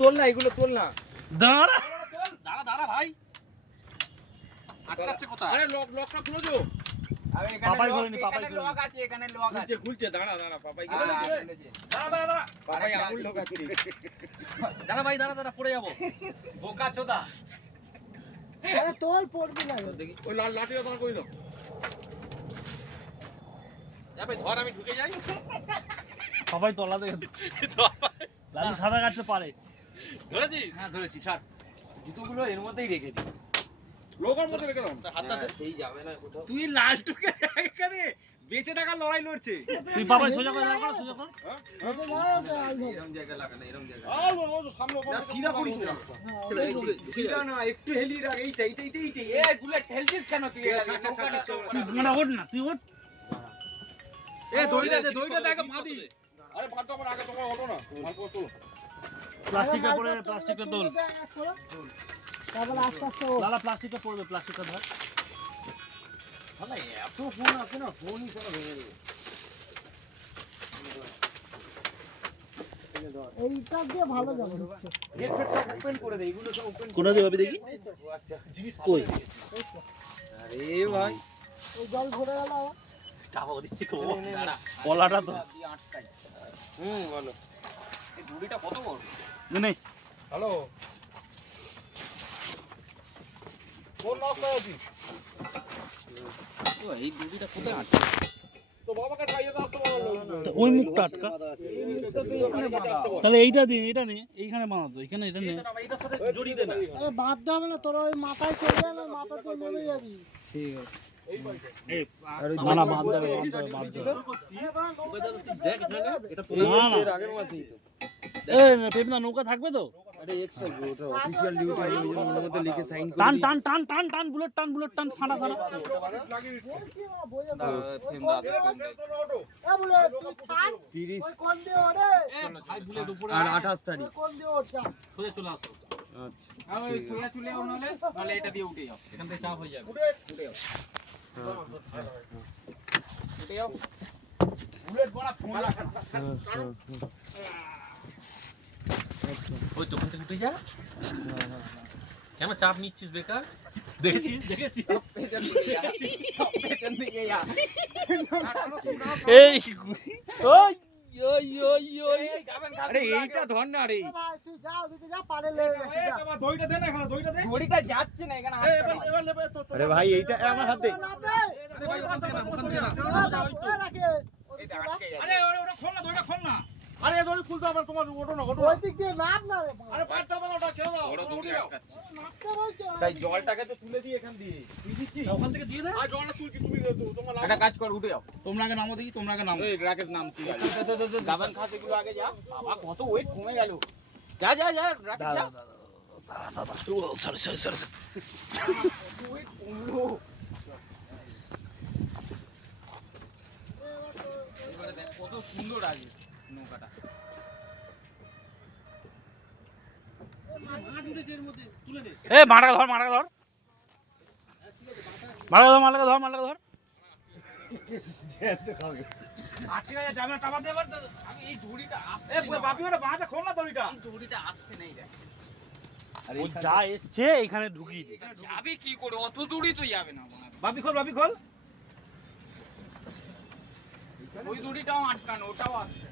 তোল না এগুলো তোল না দাঁড়া দাঁড়া ভাই আটকাচ্ছে কোথায় আরে লকটা খুলে দাও আরে পাপাই করেনি, পাপাই এখানে করেনি। লক আছে এখানে লক আছে খুলছে দাঁড়া পাপাই দাঁড়া পাপাই আঙুল ঢোকাচ্ছে দাঁড়া ভাই দাঁড়া পড়ে যাবো বোকা চোদা আরে তোল পড়বি না দেখি ওই লাঠিটা দাঁড়া করে দাও ভাই ধর আমি ঢুকে যাই সবাই তলা থেকে লালু সাদা কাটতে পারে। ধরেছিস হ্যাঁ ধরেছি ছাড় জুতোগুলো এর মধ্যেই রেখে দিই লোকার মধ্যে রেখে দাও হাতটা দে সেই যাবে না কোথাও তুই লাস্ট ঢুকে এখানে বেঁচে টাকা লড়াই লড়ছে তুই পাপাই সোজা করে দাঁড়া কর, সোজা কর। ওকে যাও তো আল ধর এরকম জায়গা লাগা না এরকম জায়গা সামনে না সিধা করিস না সিধা না একটু হেলি রাখ এইটা এই বুলেট ঠেলছিস কেন তুই এটা তুই মানে ওঠ না, তুই ওঠ। এ দড়িটা দে আগে মাদি আরে ভাত আমার আগে তোমার হলো না ভাত তোলো প্লাস্টিকটা পড়ে, প্লাস্টিকটা তোল। তারপর আস্তে আস্তে ও লালা প্লাস্টিকটা পড়বে, প্লাস্টিকটা ধর। ভালো এত ফোন আছে না ফোনই সব ভেঙে দেবে এইটা দিয়ে ভালো যাবে গেট ফেট সব ওপেন করে দে এগুলো সব ওপেন কোনটা দিয়ে ভাবি দেখি? আচ্ছা জিনিস কই? আরে ভাই ওই জল ভরে গেল আবার টাকা দিচ্ছি তো দাঁড়া কলাটা তো। দিয়ে আটকাই বলো এই দড়িটা কত বড় নে হ্যালো কোন নষ্ট হয়েছি ও এই দড়িটা কোথায় আটকে তো বাবাকে খাইয়ে দাও তো তো ওই মুখটা আটকা। তাহলে এইটা দিয়ে, এটা নে, এইখানে বানাতো, এখানে এটা নে। এটার সাথে জড়িয়ে দে না আরে বাঁধতে হবে না তোর ওই মাথায় চলে যাবে মাথাতে নেমে যাবি ঠিক আছে না না, বাঁধতে হবে, বাঁধতে হবে, বাঁধতে হবে। দেখ এখানে এটা না না, আগের মাসেই তো পেপনা নৌকা থাকবে তো? আরে এক্সট্রা ওটা অফিশিয়াল ডিউটি আমি ওই জন্য ওর মধ্যে লিখে সাইন করে টান টান টান টান টান, বুলেট টান, বুলেট টান, ছাড়া ছাড়া। লাগিয়ে দিচ্ছি বলছি না বইয়ে ফেম দাও এ বলে তুই ছাড় 30 ওই কোন দিয়ে ওরে ভাই বুলেট উপরে আর 28 তারিখ ওই কোন দিয়ে ওঠা সোজা চলে আসো আচ্ছা আর ওই সোজা চলে যাও নাহলে এটা দিয়ে উঠে যাও এখান থেকে চাপ হয়ে যাবে উঠে যাও বুলেট বড় ফোন রাখা ওই তো ওখান থেকে উঠে যা কেন চাপ নিচ্ছিস বেকার দেখেছিস পেছন দিকে যা এই ওই ওই ওই ওই আরে এইটা ধর না রে ভাই তুই যা ওদিকে যা পারে লেগে গেছে যা। আমার দইটা দে না এখানে দইটা দে দড়িটা যাচ্ছে না এখানে আটকে নাও। আরে ভাই এইটা আমার হাত দে আরে ভাই ওখান থেকে না ওখান থেকে না এটা আটকে যাচ্ছে আরে ওটা খোল না দইটা খোল না আরে দড়ি খুলতে হবে তোমার ওঠো না ওই দিক দিয়ে নাপ না রে বাবা। আরে পাঁচটা বানা ওটা ছেড়ে দাও বড় দড়ি উঠে যাও আটকাচ্ছে নাপতে বলছো তাই জলটাকে তো তুলে দিই এখান দিয়ে তুই দিচ্ছিস ওখান থেকে দিয়ে দে আর জলটা তুই কি তুমি তোমার একটা কাজ কর উঠে যাও তোমরা আগে নামো দেখি তোমরা আগে নামো এই রাকেশ নাম তুই গাবান খাতে গুলো আগে যা বাবা কত ওয়েট কমে গেল যা রাকেশ যা সরি সরি সরি। ওয়েট কমলো এবারে দেখ কত সুন্দর আছে নৌকাটা এ মারাকে ধর, মারাকে ধর, মারাকে ধর, মারাকে ধর, মারাকে ধর। আটকে যাচ্ছে আমি টাকা দেবার আমি এই দড়িটা আসছে এ বাপি ওটা বাঁধা খোল না দড়িটা এই দড়িটা আসছে না এটা ও যা এসছে এখানে ঢুকিয়ে দে। এটা যাবে কি করে অত দড়ি তো যাবে না মনে হয়। বাপি খোল ওই দড়িটাও আটকানো ওটাও আসছে